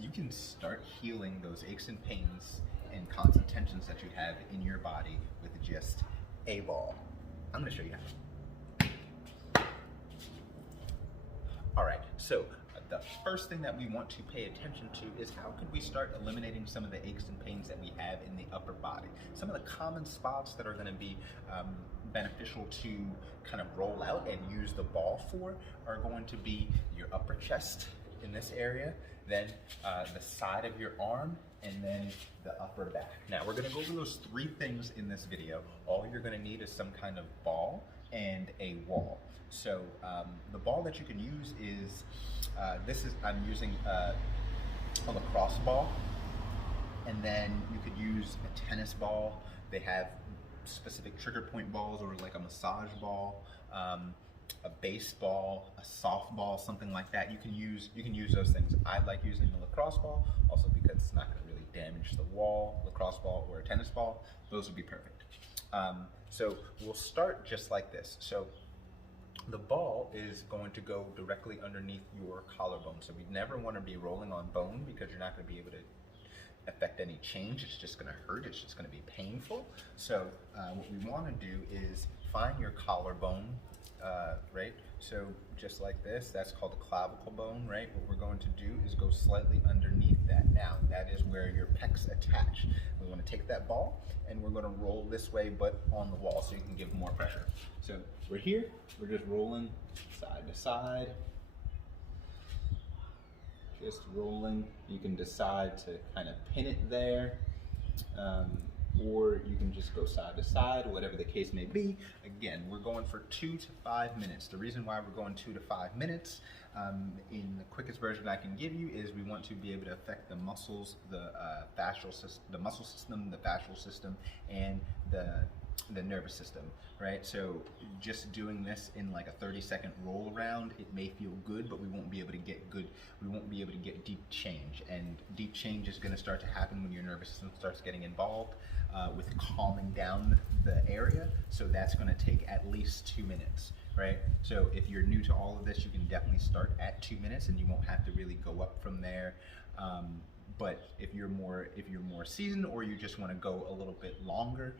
you can start healing those aches and pains and constant tensions that you have in your body with just a ball. I'm gonna show you how. All right, so the first thing that we want to pay attention to is how could we start eliminating some of the aches and pains that we have in the upper body. Some of the common spots that are going to be beneficial to kind of roll out and use the ball for are going to be your upper chest in this area, then the side of your arm, and then the upper back. Now we're going to go over those three things in this video. All you're going to need is some kind of ball and a wall. So the ball that you can use is, I'm using a lacrosse ball, and then you could use a tennis ball. They have specific trigger point balls, or like a massage ball, a baseball, a softball, something like that. You can use those things. I like using the lacrosse ball, also because it's not going to really damage the wall. Lacrosse ball or a tennis ball, those would be perfect. So we'll start just like this. So the ball is going to go directly underneath your collarbone. So we never want to be rolling on bone, because you're not going to be able to affect any change. It's just going to hurt. It's just going to be painful. So what we want to do is find your collarbone, right? So just like this, that's called the clavicle bone, right? What we're going to do is go slightly underneath that. Now, that is where your pecs attach. We want to take that ball and we're going to roll this way, but on the wall, so you can give more pressure. So we're here, we're just rolling side to side. Just rolling. You can decide to kind of pin it there, or you can just go side to side, whatever the case may be. Again, we're going for 2 to 5 minutes. The reason why we're going 2 to 5 minutes, in the quickest version I can give you, is we want to be able to affect the muscles, the muscle system, the fascial system, and the nervous system, right? So just doing this in like a 30-second roll around, it may feel good, but we won't be able to get deep change. And deep change is going to start to happen when your nervous system starts getting involved with calming down the area. So that's going to take at least 2 minutes, right? So if you're new to all of this, you can definitely start at 2 minutes, and you won't have to really go up from there. But if you're more seasoned, or you just want to go a little bit longer,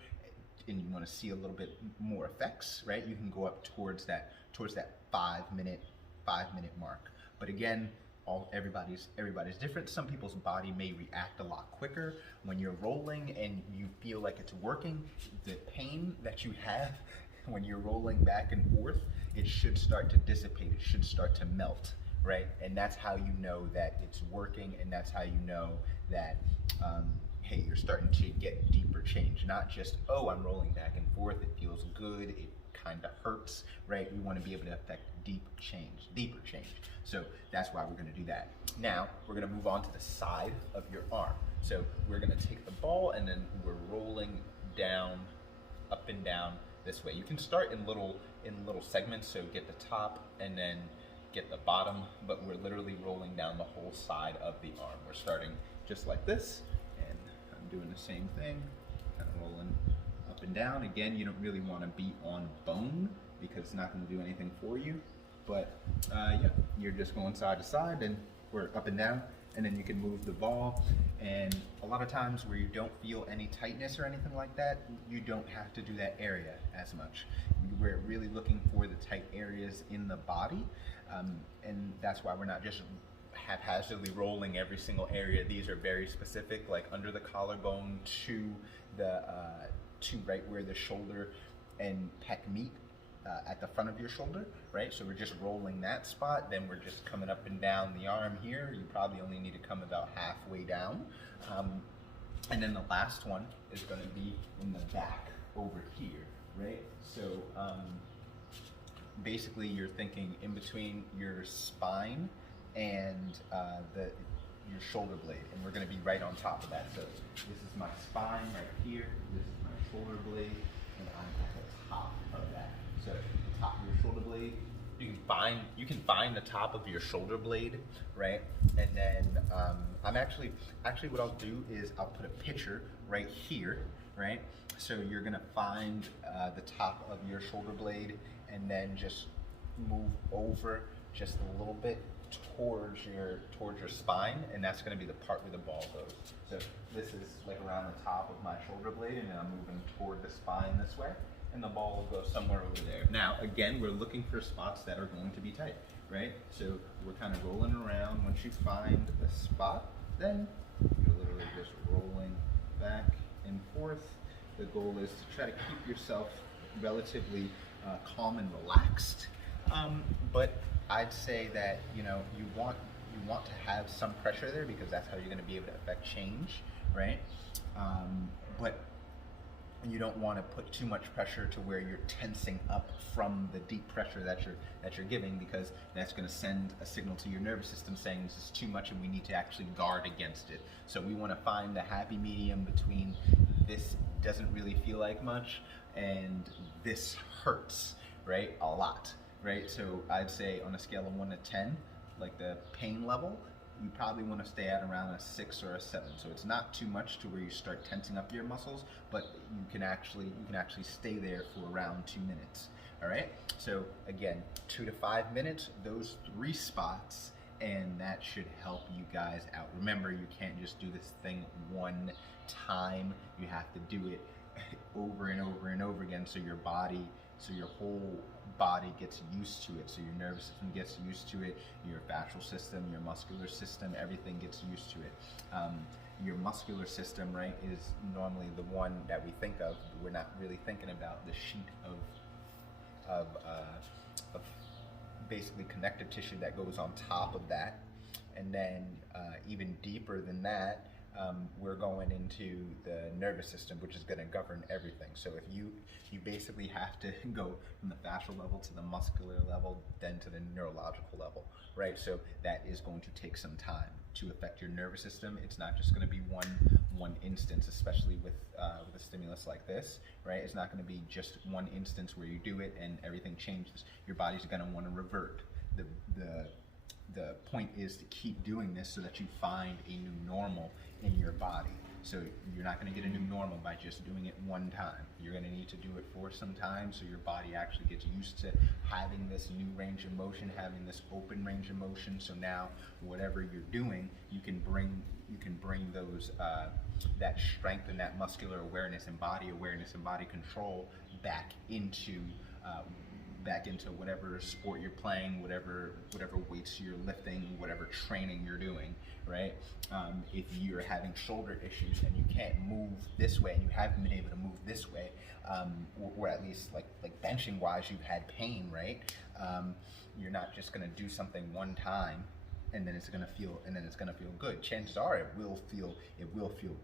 and you want to see a little bit more effects, right? You can go up towards that 5 minute mark. But again, everybody's different. Some people's body may react a lot quicker when you're rolling and you feel like it's working. The pain that you have when you're rolling back and forth, it should start to dissipate. It should start to melt, right? And that's how you know that it's working, and that's how you know that hey, you're starting to get deeper change. Not just, oh, I'm rolling back and forth, it feels good, it kind of hurts, right? We want to be able to affect deeper change. So that's why we're going to do that. Now, we're going to move on to the side of your arm. So we're going to take the ball, and then we're rolling down, up and down this way. You can start in little segments, so get the top and then get the bottom, but we're literally rolling down the whole side of the arm. We're starting just like this, and I'm doing the same thing, kind of rolling up and down. Again, you don't really want to be on bone because it's not going to do anything for you, but yeah, you're just going side to side, and we're up and down, and then you can move the ball. And a lot of times where you don't feel any tightness or anything like that, you don't have to do that area as much. We're really looking for the tight areas in the body, and that's why we're not just haphazardly rolling every single area. These are very specific, like under the collarbone to the to right where the shoulder and pec meet, at the front of your shoulder, right? So we're just rolling that spot, then we're just coming up and down the arm here. You probably only need to come about halfway down. And then the last one is going to be in the back over here, right? So basically you're thinking in between your spine and your shoulder blade, and we're going to be right on top of that. So this is my spine right here, this is my shoulder blade, and I'm at the top of that. So the top of your shoulder blade, you can find the top of your shoulder blade, right? And then I'm actually what I'll do is I'll put a picture right here, right? So you're gonna find the top of your shoulder blade, and then just move over just a little bit towards your spine, and that's going to be the part where the ball goes. So this is like around the top of my shoulder blade, and then I'm moving toward the spine this way, and the ball will go somewhere over there. Now, again, we're looking for spots that are going to be tight, right? So we're kind of rolling around. Once you find a spot, then you're literally just rolling back and forth. The goal is to try to keep yourself relatively calm and relaxed, but I'd say that you want to have some pressure there, because that's how you're going to be able to affect change, right? But you don't want to put too much pressure to where you're tensing up from the deep pressure that you're giving, because that's going to send a signal to your nervous system saying this is too much and we need to actually guard against it. So we want to find the happy medium between this doesn't really feel like much and this hurts, right? A lot, right? So I'd say on a scale of 1 to 10, like the pain level, you probably want to stay at around a 6 or a 7. So it's not too much to where you start tensing up your muscles, but you can actually stay there for around 2 minutes. All right. So again, 2 to 5 minutes, those 3 spots, and that should help you guys out. Remember, you can't just do this thing one time. You have to do it over and over and over again, so your whole body gets used to it, so your nervous system gets used to it, your fascial system, your muscular system, everything gets used to it. Your muscular system, right, is normally the one that we think of. We're not really thinking about the sheet of basically connective tissue that goes on top of that, and then even deeper than that, we're going into the nervous system, which is going to govern everything. So if you basically have to go from the fascial level to the muscular level, then to the neurological level, right? So that is going to take some time to affect your nervous system. It's not just going to be one instance, especially with a stimulus like this, right? It's not going to be just one instance where you do it and everything changes. Your body's going to want to revert. The point is to keep doing this so that you find a new normal in your body. So you're not going to get a new normal by just doing it one time. You're going to need to do it for some time so your body actually gets used to having this new range of motion, having this open range of motion. So now whatever you're doing, you can bring those that strength and that muscular awareness and body control back into whatever sport you're playing, whatever weights you're lifting, whatever training you're doing, right? If you're having shoulder issues and you can't move this way and you haven't been able to move this way, or at least like benching wise, you've had pain, right? You're not just going to do something one time and then it's going to feel good. Chances are it will feel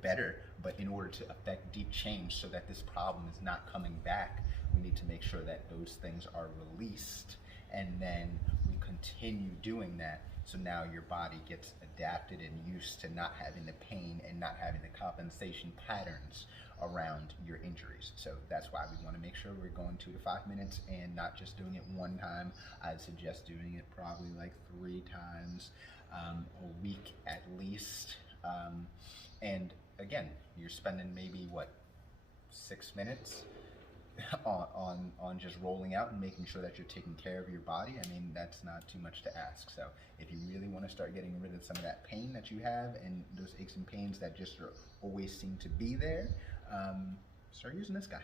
better, but in order to affect deep change so that this problem is not coming back, we need to make sure that those things are released, and then we continue doing that. So now your body gets adapted and used to not having the pain and not having the compensation patterns around your injuries. So that's why we want to make sure we're going 2 to 5 minutes and not just doing it one time. I'd suggest doing it probably like 3 times a week at least. And again, you're spending maybe 6 minutes on just rolling out and making sure that you're taking care of your body. I mean, that's not too much to ask. So if you really want to start getting rid of some of that pain that you have and those aches and pains that just always seem to be there, start using this guy.